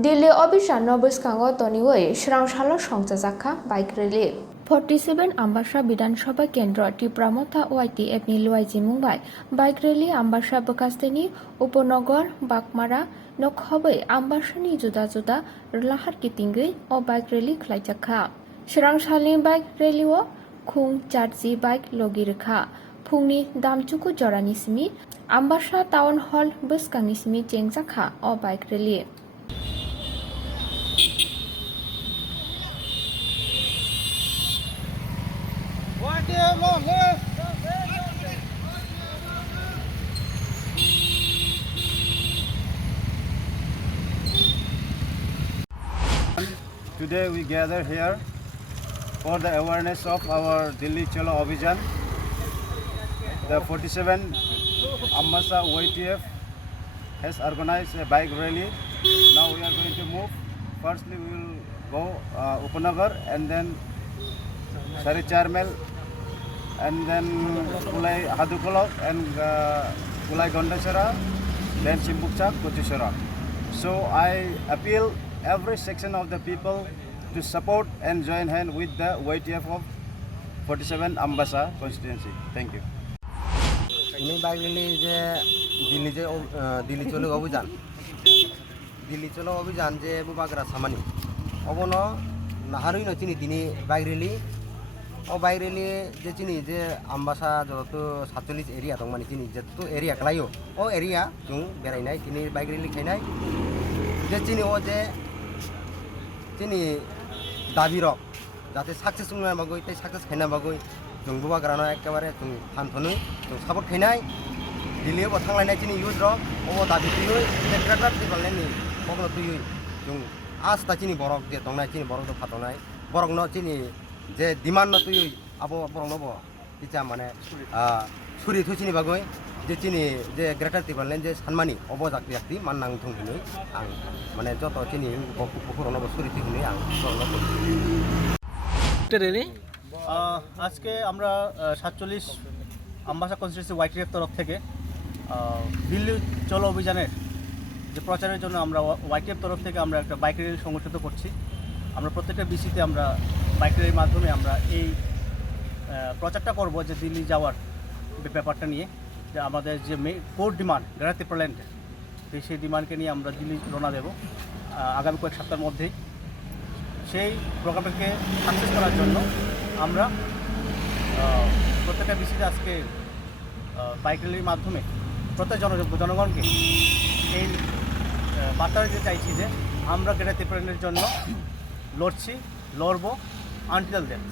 Dili Obishan Nobuskango Toniway, Shramshala Shongzaka, Bike Relief. 47 Ambasha Bidan Shaba Kendra, Tipramota YTF Niluaji Mumbai, Bike Rally Ambasha Bakasteni, Uponogor, Bakmara, Nokhobe, Ambashani Juda Juda, Lahar Kitingi, or Bike Rally Klaichaka. Shramshalim Bike Rally Wo, Kung Charzi Bike Logirka, Pungni Damchuku Joranismi, Ambasha Town Hall Buskanismi Jengzaka, or Bike Rally. Today we gather here for the awareness of our Delhi Cholo Abhijan. The 47 Ambasha YTF has organized a bike rally. Now we are going to move. Firstly we will go Upanagar and then Sari Charmel and then Kulai Hadukolok and Kulai Gondasara, then Chimbukchak, Kochishara. So I appeal every section of the people to support and join hand with the YTF of 47 Ambasha constituency. Thank you. ini bike rally Delhi Cholo Abhijan je bubagra samani obono naharui no chini dini bike rally o bike rally je chini je Ambasha joto 47 area dong mani chini jetu area kalayo o area jung berainai chini bike rally khainai je chini o je chini dabi rok jate success ngai bagoi tai success khaina bagoi jung bubagra no ekebare jung thanthonu jung support khainai Delhi bo thanglai chini youth rok o dabi tui tekrat ti baleni bogno tui jung asta chini borok je tongnai chini borok do phatonai borok no chini je demand no tui abo borok no bo ticha mane suri thuchini bagoi je chini je greater ti ballen je sanmani obo jakti mannang thung hinui ang mane joto chini bukuron no suri ti hinui ang borok no rally আজকে আমরা 47 Ambassa constituency YTF তরফ থেকে দিল্লি চলো অভিযানের যে প্রচারের জন্য আমরা ওয়াইটিএফ তরফ থেকে আমরা একটা বাইক র্যালি সংগঠিত করছি। আমরা প্রত্যেকটা বিসিতে আমরা বাইক র্যালির মাধ্যমে আমরা এই প্রচারটা করব যে দিল্লি যাওয়ার ব্যাপারটা নিয়ে, যে আমাদের যে কোর ডিমান্ড গ্রেটার প্ল্যান্টের সেই ডিমান্ডকে নিয়ে আমরা দিল্লি রওনা দেব আগামী কয়েক সপ্তাহের মধ্যেই। সেই প্রোগ্রামটাকে সাকসেস করার জন্য আমরা প্রত্যেকটা বিসিতে আজকে বাইক র্যালির মাধ্যমে প্রত্যেক জনগণকে এই বার্তা দিতে চাইছি যে আমরা গ্রেটার প্ল্যান্টের জন্য লড়ছি, লড়বো আনটিল ডেথ।